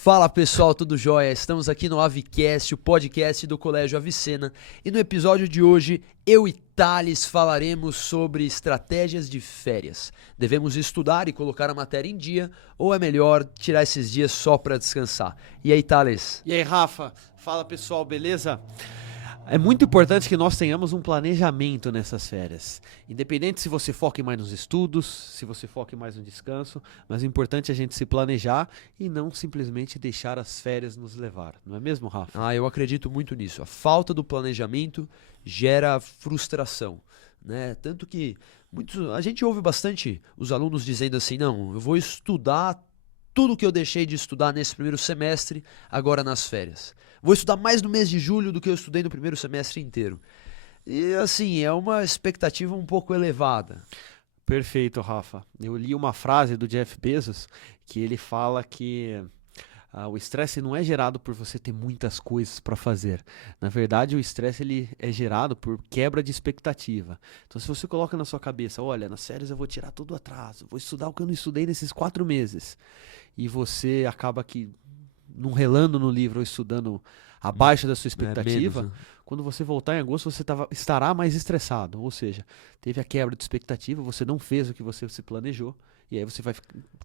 Fala pessoal, tudo jóia? Estamos aqui no Avicast, o podcast do Colégio Avicena, e no episódio de hoje eu e Thales falaremos sobre estratégias de férias. Devemos estudar e colocar a matéria em dia, ou é melhor tirar esses dias só para descansar? E aí, Thales? E aí, Rafa? Fala pessoal, beleza? É muito importante que nós tenhamos um planejamento nessas férias. Independente se você foca mais nos estudos, se você foca mais no descanso, mas o importante é a gente se planejar e não simplesmente deixar as férias nos levar. Não é mesmo, Rafa? Eu acredito muito nisso. A falta do planejamento gera frustração, né? Tanto que a gente ouve bastante os alunos dizendo assim, não, eu vou estudar tudo que eu deixei de estudar nesse primeiro semestre, agora nas férias. Vou estudar mais no mês de julho do que eu estudei no primeiro semestre inteiro. E assim, é uma expectativa um pouco elevada. Perfeito, Rafa. Eu li uma frase do Jeff Bezos que ele fala que o estresse não é gerado por você ter muitas coisas para fazer. Na verdade, o estresse ele é gerado por quebra de expectativa. Então, se você coloca na sua cabeça, olha, nas férias eu vou tirar tudo atraso, vou estudar o que eu não estudei nesses 4 meses, e você acaba que não relando no livro ou estudando abaixo da sua expectativa, Menos, né? quando você voltar em agosto, você estará mais estressado. Ou seja, teve a quebra de expectativa, você não fez o que você se planejou, e aí você vai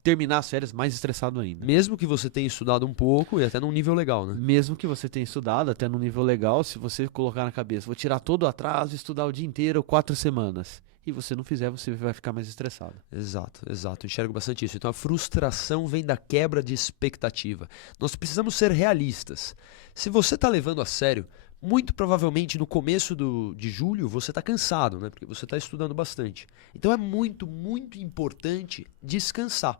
terminar as férias mais estressado ainda. Mesmo que você tenha estudado um pouco e até num nível legal, né? Mesmo que você tenha estudado até num nível legal, se você colocar na cabeça, vou tirar todo o atraso e estudar o dia inteiro, 4 semanas, e você não fizer, você vai ficar mais estressado. Exato, exato. Enxergo bastante isso. Então a frustração vem da quebra de expectativa. Nós precisamos ser realistas. Se você está levando a sério, muito provavelmente no começo de julho você está cansado, né? Porque você está estudando bastante. Então é muito, muito importante descansar.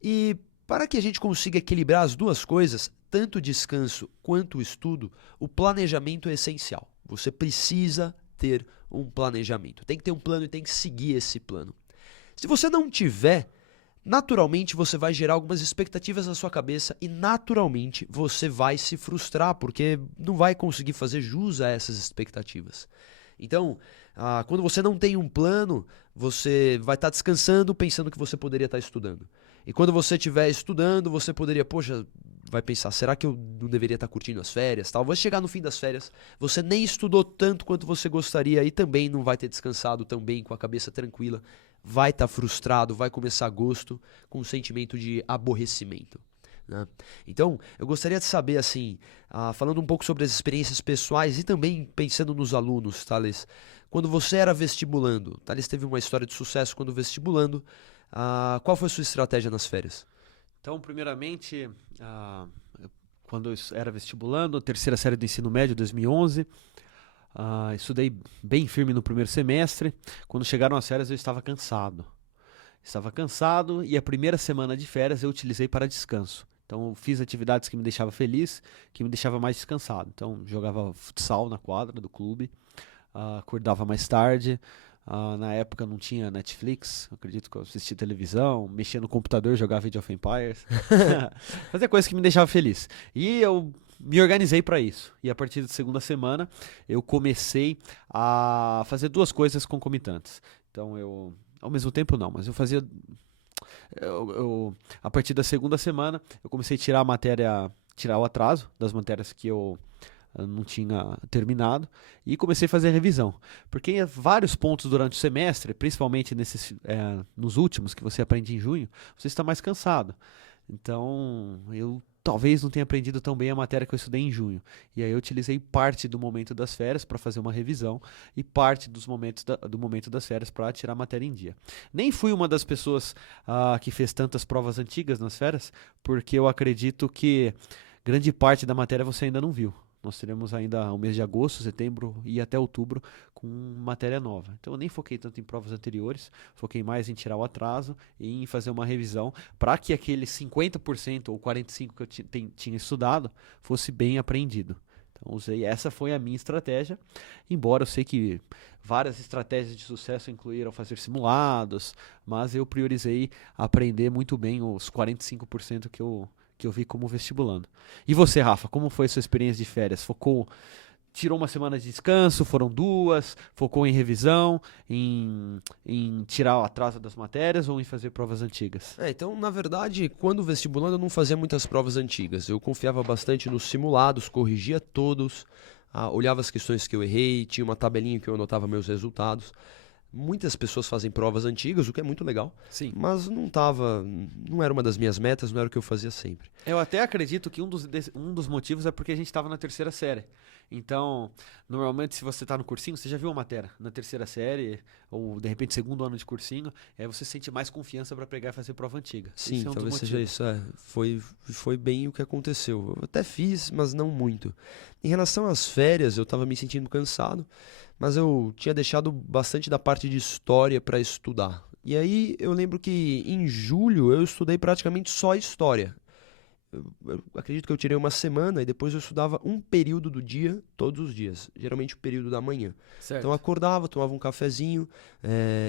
E para que a gente consiga equilibrar as duas coisas, tanto o descanso quanto o estudo, o planejamento é essencial. Você precisa ter um planejamento. Tem que ter um plano e tem que seguir esse plano. Se você não tiver, naturalmente você vai gerar algumas expectativas na sua cabeça e naturalmente você vai se frustrar porque não vai conseguir fazer jus a essas expectativas. Então, quando você não tem um plano, você vai estar descansando pensando que você poderia estar estudando. E quando você estiver estudando, você poderia, poxa, vai pensar, será que eu não deveria estar curtindo as férias? Tal? Vai chegar no fim das férias, você nem estudou tanto quanto você gostaria e também não vai ter descansado tão bem, com a cabeça tranquila. Vai estar frustrado, vai começar agosto com um sentimento de aborrecimento, né? Então, eu gostaria de saber, assim, falando um pouco sobre as experiências pessoais e também pensando nos alunos, Thales, quando você era vestibulando, Thales teve uma história de sucesso quando vestibulando, qual foi a sua estratégia nas férias? Então, primeiramente, quando eu era vestibulando, terceira série do ensino médio, 2011, estudei bem firme no primeiro semestre. Quando chegaram as férias, eu estava cansado. Estava cansado e a primeira semana de férias eu utilizei para descanso. Então, eu fiz atividades que me deixavam feliz, que me deixavam mais descansado. Então, jogava futsal na quadra do clube, acordava mais tarde. Na época não tinha Netflix, acredito que eu assistia televisão, mexia no computador, jogava Age of Empires. Fazia coisas que me deixavam feliz. E eu me organizei para isso. E a partir da segunda semana, eu comecei a fazer 2 coisas concomitantes. Então, ao mesmo tempo não, mas eu fazia... a partir da segunda semana, eu comecei a tirar o atraso das matérias que eu não tinha terminado e comecei a fazer a revisão. Porque em vários pontos durante o semestre, principalmente nos últimos que você aprende em junho, você está mais cansado. Então, eu talvez não tenha aprendido tão bem a matéria que eu estudei em junho. E aí eu utilizei parte do momento das férias para fazer uma revisão e parte do momento das férias para tirar a matéria em dia. Nem fui uma das pessoas que fez tantas provas antigas nas férias, porque eu acredito que grande parte da matéria você ainda não viu. Nós teremos ainda o mês de agosto, setembro e até outubro com matéria nova. Então eu nem foquei tanto em provas anteriores, foquei mais em tirar o atraso e em fazer uma revisão para que aquele 50% ou 45% que eu tinha estudado fosse bem aprendido. Então essa foi a minha estratégia, embora eu sei que várias estratégias de sucesso incluíram fazer simulados, mas eu priorizei aprender muito bem os 45% que eu vi como vestibulando. E você, Rafa, como foi a sua experiência de férias? Focou tirou uma semana de descanso, foram 2, focou em revisão, em tirar o atraso das matérias ou em fazer provas antigas? Então, na verdade, quando vestibulando, eu não fazia muitas provas antigas. Eu confiava bastante nos simulados, corrigia todos, olhava as questões que eu errei, tinha uma tabelinha que eu anotava meus resultados. Muitas pessoas fazem provas antigas, o que é muito legal, Sim. mas não era uma das minhas metas, não era o que eu fazia sempre. Eu até acredito que um dos motivos é porque a gente estava na terceira série. Então, normalmente, se você está no cursinho, você já viu a matéria na terceira série, ou de repente segundo ano de cursinho, aí você sente mais confiança para pegar e fazer prova antiga. Sim, Esse é um dos talvez seja motivos. isso. Foi bem o que aconteceu. Eu até fiz, mas não muito. Em relação às férias, eu estava me sentindo cansado, mas eu tinha deixado bastante da parte de história para estudar. E aí eu lembro que em julho eu estudei praticamente só história. Eu acredito que eu tirei uma semana e depois eu estudava um período do dia, todos os dias, geralmente o período da manhã. Então eu Certo. acordava, tomava um cafezinho,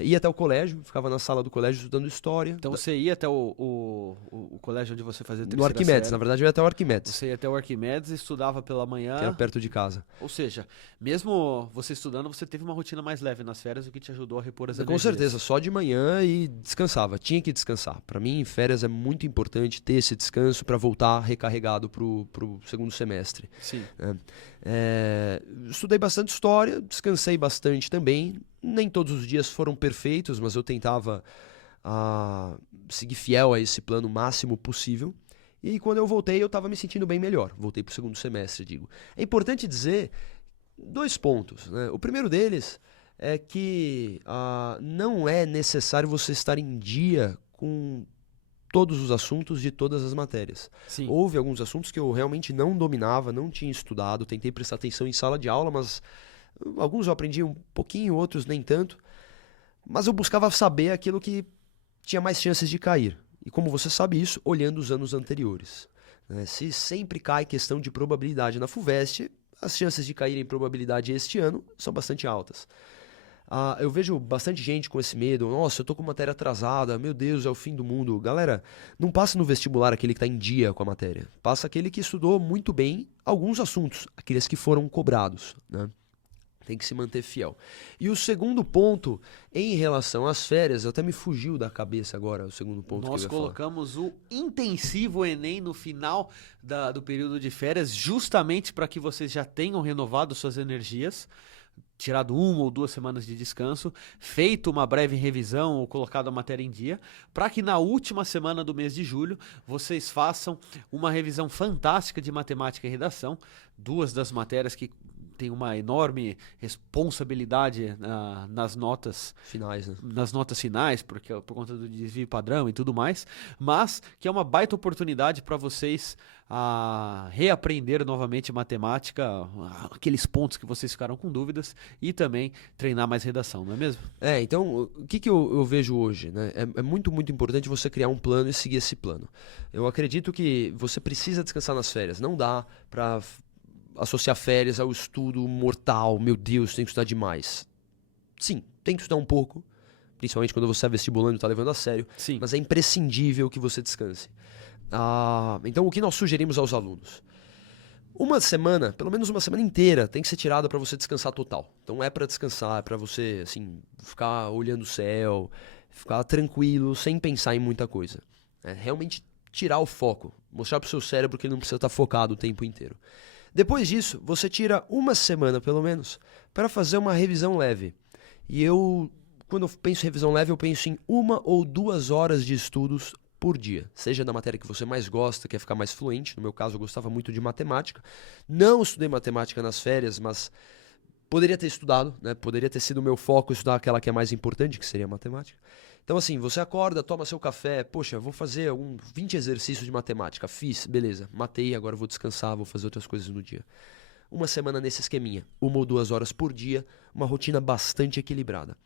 ia até o colégio, ficava na sala do colégio estudando história. Então você ia até o colégio onde você fazia a No terceira Arquimedes, na série. verdade eu ia até o Arquimedes, Você ia até o Arquimedes, estudava pela manhã. que era perto de casa. Ou seja, mesmo você estudando, você teve uma rotina mais leve nas férias, o que te ajudou a repor as Com energias. certeza, só de manhã e descansava. Tinha que descansar. Para mim, em férias é muito importante ter esse descanso para voltar recarregado pro segundo semestre. Sim. Estudei bastante história, descansei bastante também. Nem todos os dias foram perfeitos, mas eu tentava seguir fiel a esse plano máximo possível. E quando eu voltei, eu estava me sentindo bem melhor. Voltei para o segundo semestre, digo. É importante dizer 2 pontos, né? O primeiro deles é que não é necessário você estar em dia com todos os assuntos de todas as matérias. Sim. Houve alguns assuntos que eu realmente não dominava, não tinha estudado, tentei prestar atenção em sala de aula, mas alguns eu aprendi um pouquinho, outros nem tanto. Mas eu buscava saber aquilo que tinha mais chances de cair. E como você sabe isso, olhando os anos anteriores, né? Se sempre cai questão de probabilidade na FUVEST, as chances de cair em probabilidade este ano são bastante altas. Eu vejo bastante gente com esse medo. Nossa, eu tô com matéria atrasada. Meu Deus, é o fim do mundo. Galera, não passa no vestibular aquele que tá em dia com a matéria. Passa aquele que estudou muito bem alguns assuntos, aqueles que foram cobrados, né? Tem que se manter fiel. E o segundo ponto, em relação às férias, até me fugiu da cabeça agora o segundo ponto Nós que eu ia falar. colocamos o intensivo Enem no final do período de férias, justamente para que vocês já tenham renovado suas energias, tirado 1 ou 2 semanas de descanso, feito uma breve revisão ou colocado a matéria em dia, para que na última semana do mês de julho vocês façam uma revisão fantástica de matemática e redação, 2 das matérias que tem uma enorme responsabilidade nas notas Finais, né? finais, porque por conta do desvio padrão e tudo mais, mas que é uma baita oportunidade para vocês reaprender novamente matemática, aqueles pontos que vocês ficaram com dúvidas e também treinar mais redação, não é mesmo? Então, o que eu vejo hoje, né? É muito, muito importante você criar um plano e seguir esse plano. Eu acredito que você precisa descansar nas férias. Não dá para associar férias ao estudo mortal. Meu Deus, tem que estudar demais. Sim, tem que estudar um pouco, principalmente quando você é vestibulando e está levando a sério, Sim. mas é imprescindível que você descanse. Então, o que nós sugerimos aos alunos? Uma semana, pelo menos uma semana inteira, tem que ser tirada para você descansar total. Então é para descansar, é para você assim, ficar olhando o céu, ficar tranquilo, sem pensar em muita coisa. Realmente tirar o foco, mostrar para o seu cérebro que ele não precisa estar focado o tempo inteiro. Depois disso, você tira uma semana, pelo menos, para fazer uma revisão leve. E quando eu penso em revisão leve, eu penso em 1 ou 2 horas de estudos por dia. Seja da matéria que você mais gosta, quer ficar mais fluente. No meu caso, eu gostava muito de matemática. Não estudei matemática nas férias, mas poderia ter estudado, né? Poderia ter sido o meu foco estudar aquela que é mais importante, que seria a matemática. Então, assim, você acorda, toma seu café, poxa, vou fazer 20 exercícios de matemática. Fiz, beleza, matei, agora vou descansar, vou fazer outras coisas no dia. Uma semana nesse esqueminha, 1 ou 2 horas por dia, uma rotina bastante equilibrada.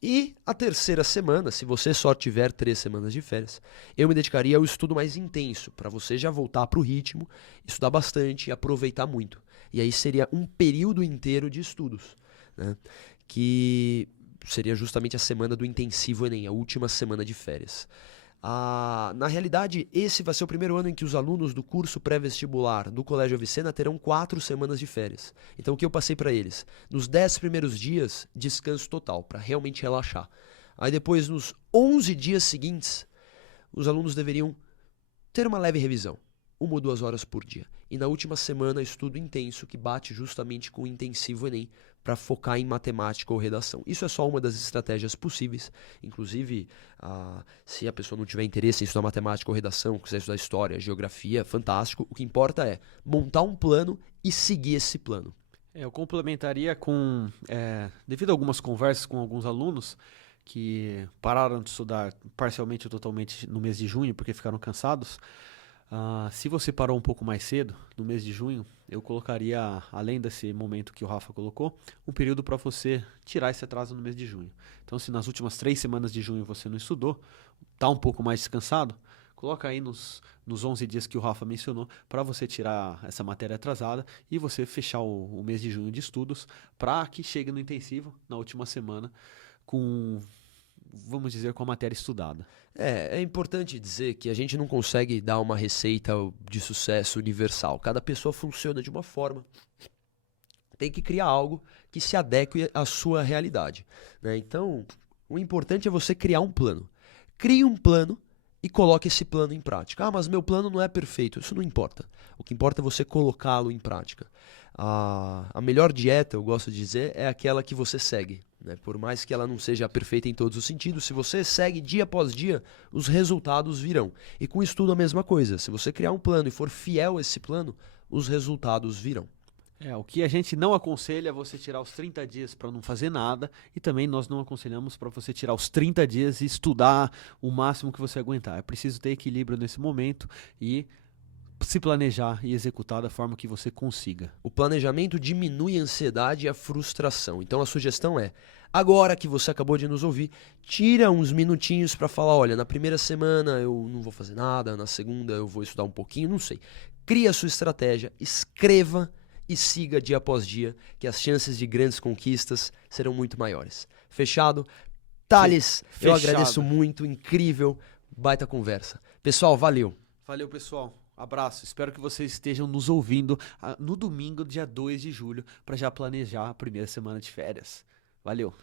E a terceira semana, se você só tiver 3 semanas de férias, eu me dedicaria ao estudo mais intenso, para você já voltar para o ritmo, estudar bastante e aproveitar muito. E aí seria um período inteiro de estudos, né? Que seria justamente a semana do intensivo Enem, a última semana de férias. Na realidade, esse vai ser o primeiro ano em que os alunos do curso pré-vestibular do Colégio Avicena terão 4 semanas de férias. Então, o que eu passei para eles? Nos 10 primeiros dias, descanso total, para realmente relaxar. Aí depois, nos 11 dias seguintes, os alunos deveriam ter uma leve revisão, 1 ou 2 horas por dia. E na última semana, estudo intenso, que bate justamente com o intensivo Enem, para focar em matemática ou redação. Isso é só uma das estratégias possíveis. Inclusive, se a pessoa não tiver interesse em estudar matemática ou redação, quiser estudar história, geografia, fantástico. O que importa é montar um plano e seguir esse plano. Eu complementaria com, devido a algumas conversas com alguns alunos que pararam de estudar parcialmente ou totalmente no mês de junho porque ficaram cansados. Se você parou um pouco mais cedo, no mês de junho, eu colocaria, além desse momento que o Rafa colocou, um período para você tirar esse atraso no mês de junho. Então, se nas últimas 3 semanas de junho você não estudou, está um pouco mais descansado, coloca aí nos 11 dias que o Rafa mencionou para você tirar essa matéria atrasada e você fechar o mês de junho de estudos para que chegue no intensivo, na última semana, com, vamos dizer, com a matéria estudada. É importante dizer que a gente não consegue dar uma receita de sucesso universal. Cada pessoa funciona de uma forma. Tem que criar algo que se adeque à sua realidade, né? Então, o importante é você criar um plano. Crie um plano e coloque esse plano em prática. Mas meu plano não é perfeito. Isso não importa. O que importa é você colocá-lo em prática. A melhor dieta, eu gosto de dizer, é aquela que você segue, né? Por mais que ela não seja perfeita em todos os sentidos, se você segue dia após dia, os resultados virão. E com o estudo a mesma coisa. Se você criar um plano e for fiel a esse plano, os resultados virão. O que a gente não aconselha é você tirar os 30 dias para não fazer nada, e também nós não aconselhamos para você tirar os 30 dias e estudar o máximo que você aguentar. É preciso ter equilíbrio nesse momento e se planejar e executar da forma que você consiga. O planejamento diminui a ansiedade e a frustração. Então a sugestão é, agora que você acabou de nos ouvir, tira uns minutinhos para falar, olha, na primeira semana eu não vou fazer nada, na segunda eu vou estudar um pouquinho, não sei. Cria a sua estratégia, escreva e siga dia após dia, que as chances de grandes conquistas serão muito maiores. Fechado? Thales, eu agradeço muito, incrível, baita conversa. Pessoal, valeu. Valeu, pessoal. Abraço. Espero que vocês estejam nos ouvindo no domingo, dia 2 de julho, para já planejar a primeira semana de férias. Valeu.